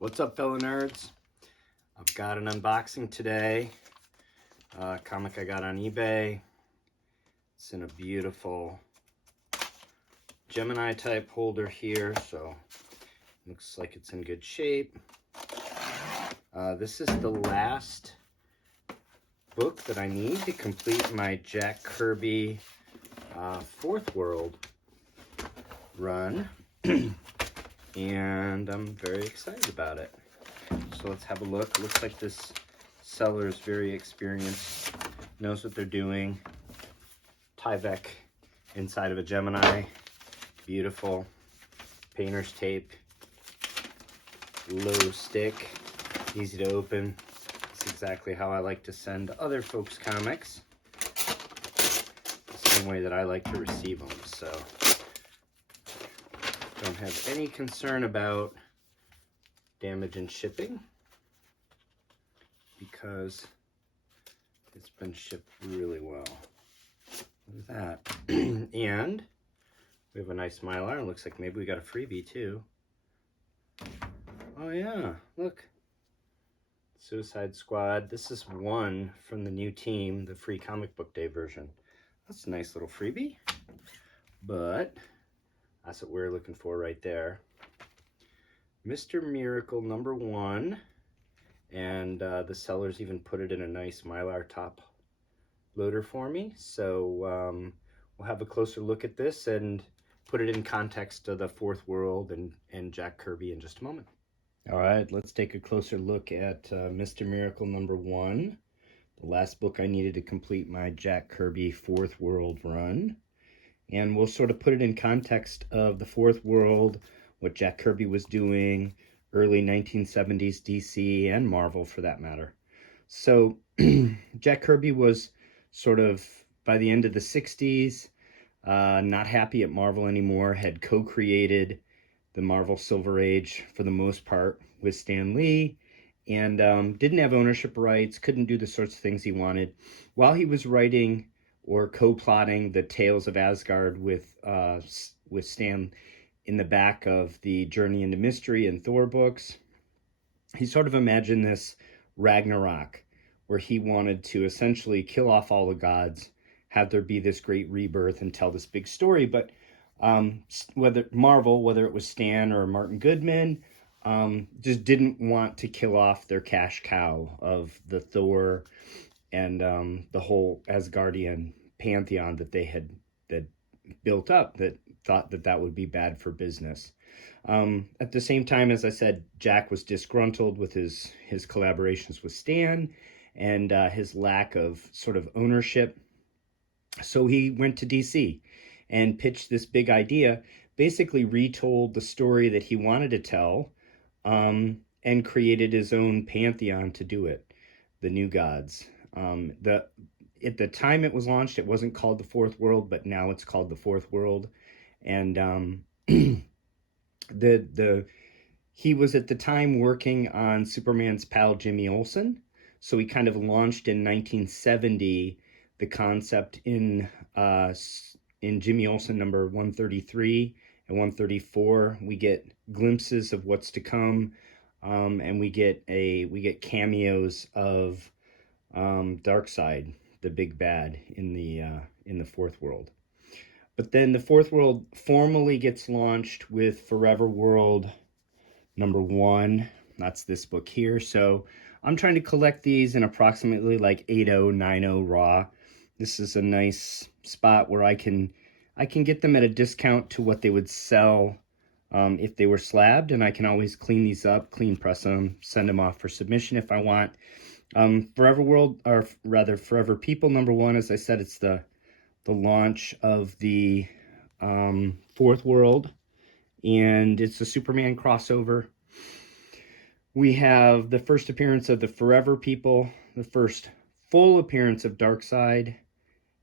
What's up, fellow nerds? I've got an unboxing today. Comic I got on eBay. It's in a beautiful Gemini type holder here, so looks like it's in good shape. This is the last book that I need to complete my Jack Kirby Fourth World run. And I'm very excited about it. So let's have a look. It looks like this seller is very experienced, knows what they're doing. Tyvek inside of a Gemini. Beautiful. Painter's tape. Low stick. Easy to open. It's exactly how I like to send other folks comics. The same way that I like to receive them. So don't have any concern about damage and shipping because it's been shipped really well. Look at that. And we have a nice Mylar. It looks like maybe we got a freebie too. Oh yeah, look. Suicide Squad. This is one from the new team, the free comic book day version. That's a nice little freebie, but that's what we're looking for right there. Mr. Miracle #1, and the sellers even put it in a nice Mylar top loader for me. So we'll have a closer look at this and put it in context of the Fourth World and Jack Kirby in just a moment. All right, let's take a closer look at Mr. Miracle #1, the last book I needed to complete my Jack Kirby Fourth World run. And we'll sort of put it in context of the Fourth World, what Jack Kirby was doing, early 1970s DC and Marvel for that matter. So Jack Kirby was sort of, by the end of the 60s, not happy at Marvel anymore, had co-created the Marvel Silver Age for the most part with Stan Lee, and didn't have ownership rights, couldn't do the sorts of things he wanted. While he was writing or co-plotting the Tales of Asgard with Stan in the back of the Journey into Mystery and Thor books, he sort of imagined this Ragnarok, where he wanted to essentially kill off all the gods, have there be this great rebirth and tell this big story. But whether it was Stan or Martin Goodman, just didn't want to kill off their cash cow of the Thor and the whole Asgardian pantheon that they had built up, that thought that would be bad for business. At the same time, as I said, Jack was disgruntled with his collaborations with Stan and his lack of sort of ownership. So he went to DC and pitched this big idea, basically retold the story that he wanted to tell, and created his own pantheon to do it, the New Gods. At the time it was launched, it wasn't called the Fourth World, but now it's called the Fourth World. And he was at the time working on Superman's pal Jimmy Olsen, so he kind of launched in 1970 the concept in Jimmy Olsen number 133 and 134. We get glimpses of what's to come, and we get cameos of Darkseid, the big bad in the Fourth World. But then the Fourth World formally gets launched with Forever World #1. That's this book here. So I'm trying to collect these in approximately like 8.0, 9.0 raw. This is a nice spot where I can get them at a discount to what they would sell if they were slabbed, and I can always clean these up, clean press them, send them off for submission if I want. Forever World, or rather Forever People #1, as I said, it's the launch of the Fourth World, and it's a Superman crossover. We have the first appearance of the Forever People, the first full appearance of Darkseid,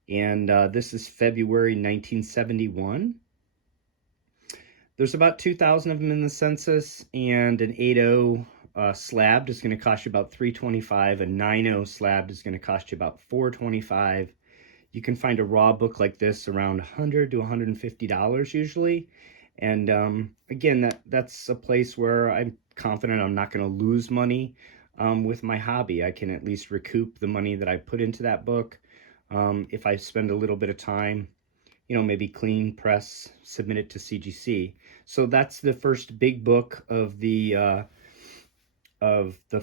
and this is February 1971. There's about 2,000 of them in the census, and an 8.0 slabbed is going to cost you about $325. A 9.0 slabbed is going to cost you about $425. You can find a raw book like this around $100 to $150 usually, And again, that's a place where I'm confident I'm not going to lose money with my hobby. I can at least recoup the money that I put into that book. If I spend a little bit of time, maybe clean, press, submit it to CGC. So that's the first big book of the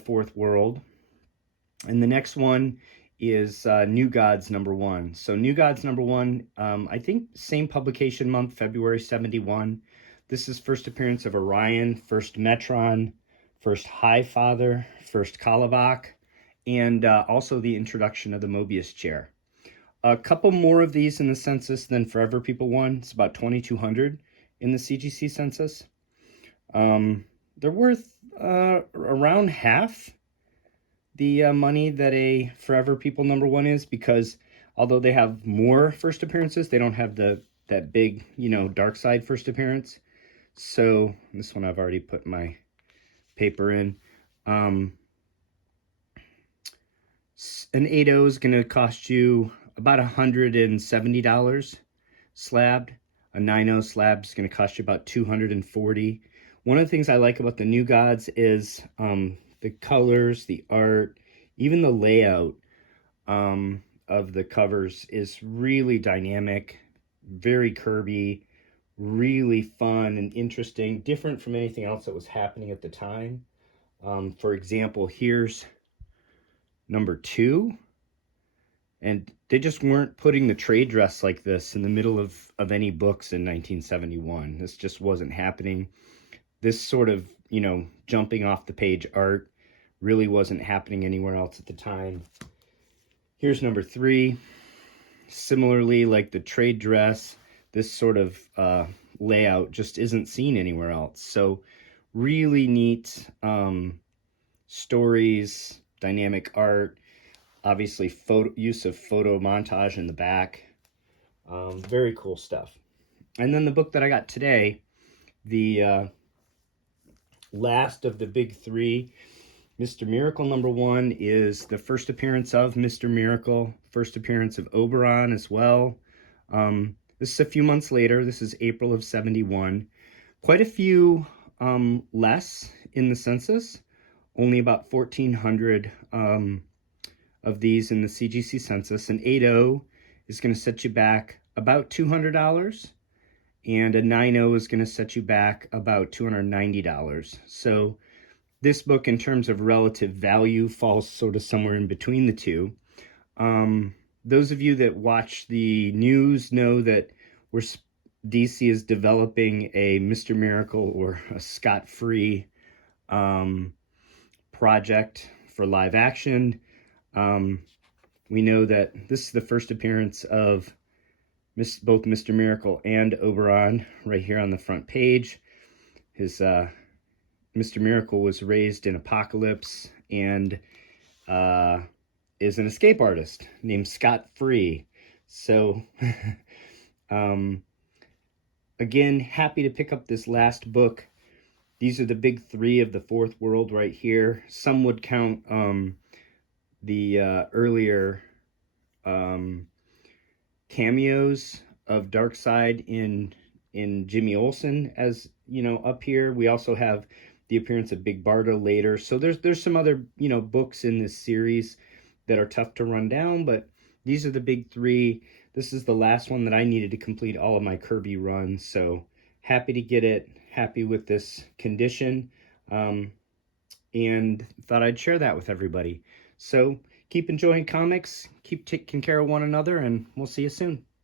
Fourth World. And the next one is New Gods #1. So New Gods #1, I think same publication month, February 71. This is first appearance of Orion, first Metron, first Highfather, first Kalibak, and also the introduction of the Mobius chair. A couple more of these in the census than Forever People 1. It's about 2,200 in the CGC census. They're worth around half the money that a Forever People #1 is, because although they have more first appearances, they don't have that big, dark side first appearance. So this one I've already put my paper in. An 8.0 is going to cost you about $170 slabbed. A 9.0 slab is going to cost you about $240. One of the things I like about the New Gods is the colors, the art, even the layout of the covers is really dynamic, very Kirby, really fun and interesting, different from anything else that was happening at the time. For example, here's #2. And they just weren't putting the trade dress like this in the middle of any books in 1971. This just wasn't happening. This sort of, jumping off the page art really wasn't happening anywhere else at the time. Here's #3. Similarly, like the trade dress, this sort of layout just isn't seen anywhere else. So really neat stories, dynamic art, obviously use of photo montage in the back. Very cool stuff. And then the book that I got today, the last of the big three, Mr. Miracle #1, is the first appearance of Mr. Miracle, first appearance of Oberon as well. This is a few months later. This is April of 71. Quite a few less in the census, only about 1,400 of these in the CGC census. An 8.0 is going to set you back about $200, and a 9.0 is going to set you back about $290. So this book, in terms of relative value, falls sort of somewhere in between the two. Those of you that watch the news know that DC is developing a Mr. Miracle or a Scott-free project for live action. We know that this is the first appearance of both Mr. Miracle and Oberon right here on the front page. His Mr. Miracle was raised in Apocalypse and is an escape artist named Scott Free. So again, happy to pick up this last book. These are the big three of the Fourth World right here. Some would count the earlier cameos of Darkseid in Jimmy Olsen as, up here. We also have the appearance of Big Barda later. So there's some other, books in this series that are tough to run down, but these are the big three. This is the last one that I needed to complete all of my Kirby runs. So happy to get it, happy with this condition, and thought I'd share that with everybody. So keep enjoying comics, keep taking care of one another, and we'll see you soon.